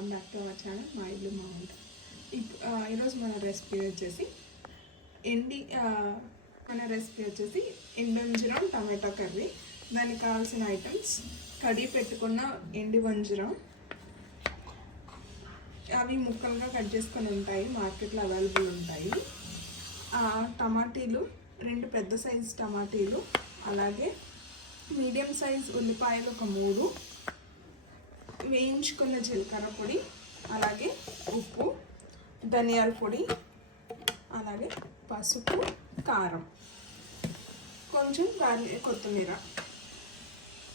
Welcome back to our channel మా ఇల్లు మా వంట. ఈరోజు మన రెసిపీ వచ్చేసి ఎండు వంజరం టమాటో కర్రీ. దానికి కావాల్సిన ఐటమ్స్: కడిగి పెట్టుకున్న ఎండు వంజరం, అవి ముక్కలుగా కట్ చేసుకొని ఉంటాయి, మార్కెట్లో అవైలబుల్ ఉంటాయి. టమాటీలు 2 పెద్ద సైజు టమాటీలు, అలాగే మీడియం సైజ్ ఉల్లిపాయలు ఒక 3, వేయించుకున్న జీలకర్ర పొడి, అలాగే ఉప్పు, ధనియాల పొడి, అలాగే పసుపు, కారం, కొంచెం కొత్తిమీర.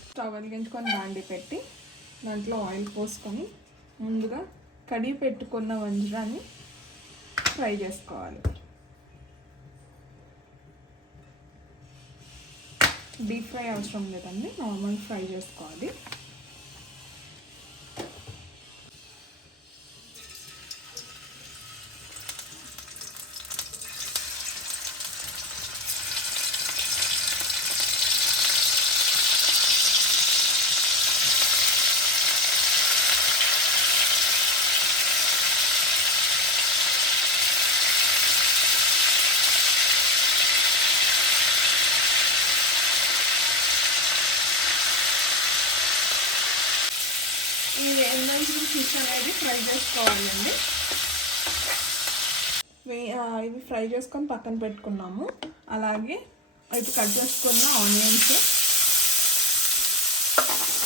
స్టవ్ వెలిగించుకొని బాండి పెట్టి దాంట్లో ఆయిల్ పోసుకొని ముందుగా కడిగి పెట్టుకున్న వంజరాన్ని ఫ్రై చేసుకోవాలి. డీప్ ఫ్రై అవసరం లేదండి, నార్మల్ ఫ్రై చేసుకోవాలి. ఈ ఎండు ఫిష్ అనేది ఫ్రై చేసుకోవాలండి. ఇవి ఫ్రై చేసుకొని పక్కన పెట్టుకున్నాము. అలాగే ఇవి కట్ చేసుకున్న ఆనియన్స్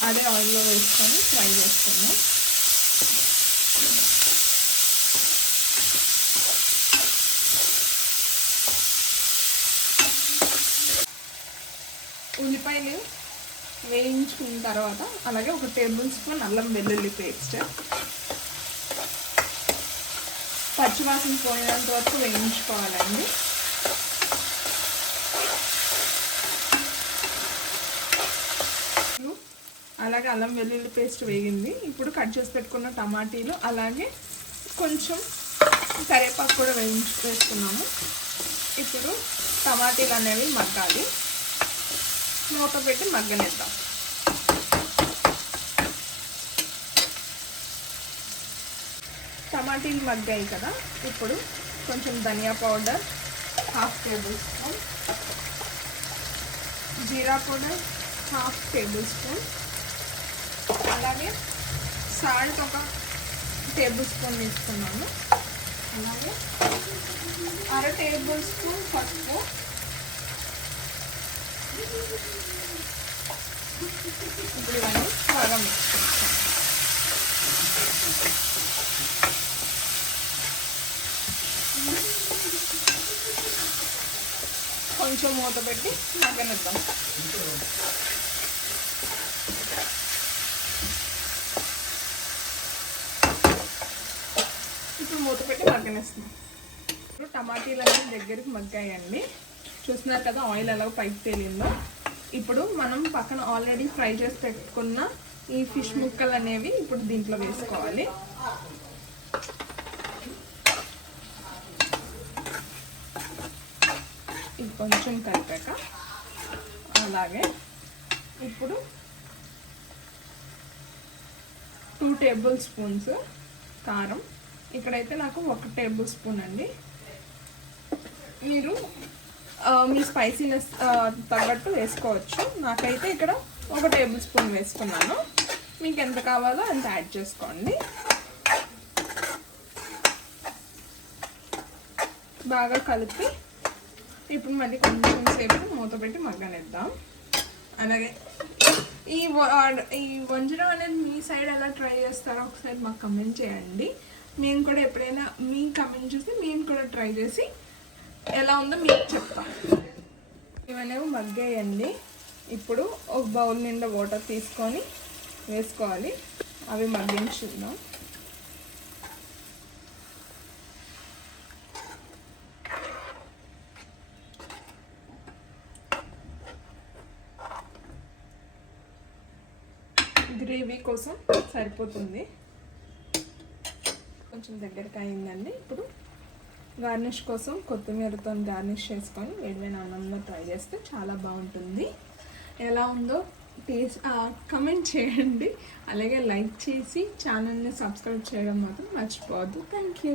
అదే ఆయిల్లో వేసుకొని ఫ్రై చేసుకున్నాం. ఉల్లిపాయలు వేయించుకున్న తర్వాత అలాగే 1 టేబుల్ స్పూన్ అల్లం వెల్లుల్లి పేస్ట్, పచ్చివాసన పోయినంత వరకు వేయించుకోవాలండి. అలాగే అల్లం వెల్లుల్లి పేస్ట్ వేగింది. ఇప్పుడు కట్ చేసి పెట్టుకున్న టమాటీలు, అలాగే కొంచెం కరివేపాకు కూడా వేసుకున్నాము. ఇప్పుడు టమాటీలు అనేవి మగ్గాలి. మూత పెట్టి మగ్గనిద్దాం. టమాటీలు మగ్గాయి కదా, ఇప్పుడు కొంచెం ధనియా పౌడర్ 1/2 టేబుల్ స్పూన్, జీరా పౌడర్ 1/2 టేబుల్ స్పూన్, అలాగే సాల్ట్ 1 టేబుల్ స్పూన్ తీసుకున్నాను. అలాగే 1/2 టేబుల్ స్పూన్ పసుపు, ఇప్పుడు ఇవన్నీ బాగా మిక్స్ చేస్తాం. కొంచెం మూత పెట్టి మగ్గనిద్దాం. ఇప్పుడు మూత పెట్టి మగ్గనిస్తున్నాం. ఇప్పుడు టమాటీలు అనేవి దగ్గరికి మగ్గాయండి. చూస్తున్నారు కదా ఆయిల్ ఎలా పైకి తేలిందో. ఇప్పుడు మనం పక్కన ఆల్రెడీ ఫ్రై చేసి పెట్టుకున్న ఈ ఫిష్ ముక్కలు అనేవి ఇప్పుడు దీంట్లో వేసుకోవాలి. ఇది కొంచెం కలిపాక అలాగే ఇప్పుడు 2 టేబుల్ స్పూన్స్ కారం, ఇక్కడైతే నాకు 1 టేబుల్ స్పూన్ అండి. మీరు మీ స్పైసీనెస్ తగ్గట్టు వేసుకోవచ్చు. నాకైతే ఇక్కడ 1 టేబుల్ స్పూన్ వేసుకున్నాను. మీకు ఎంత కావాలో అంత యాడ్ చేసుకోండి. బాగా కలిపి ఇప్పుడు మళ్ళీ కొంచెం సేపు మూత పెట్టి మగ్గనిద్దాం. అలాగే ఈ వంజరం అనేది మీ సైడ్ ఎలా ట్రై చేస్తారో ఒకసారి మాకు కమెంట్ చేయండి. మేము కూడా ఎప్పుడైనా మీ కమెంట్ చూసి మేము కూడా ట్రై చేసి ఎలా ఉందో మీకు చెప్తాం. ఇవన్నీ మగ్గాయండి. ఇప్పుడు ఒక బౌల్ నిండా వాటర్ తీసుకొని వేసుకోవాలి. అవి మగ్గించుకుందాం. గ్రేవీ కోసం సరిపోతుంది. కొంచెం దగ్గరికి అయిందండి. ఇప్పుడు గార్నిష్ కోసం కొత్తిమీరతో గార్నిష్ చేసుకొని వేడివేడి అన్నంలో ట్రై చేస్తే చాలా బాగుంటుంది. ఎలా ఉందో టేస్ట్ కమెంట్ చేయండి, అలాగే లైక్ చేసి ఛానల్ని సబ్స్క్రైబ్ చేయడం మాత్రం మర్చిపోవద్దు. Thank you.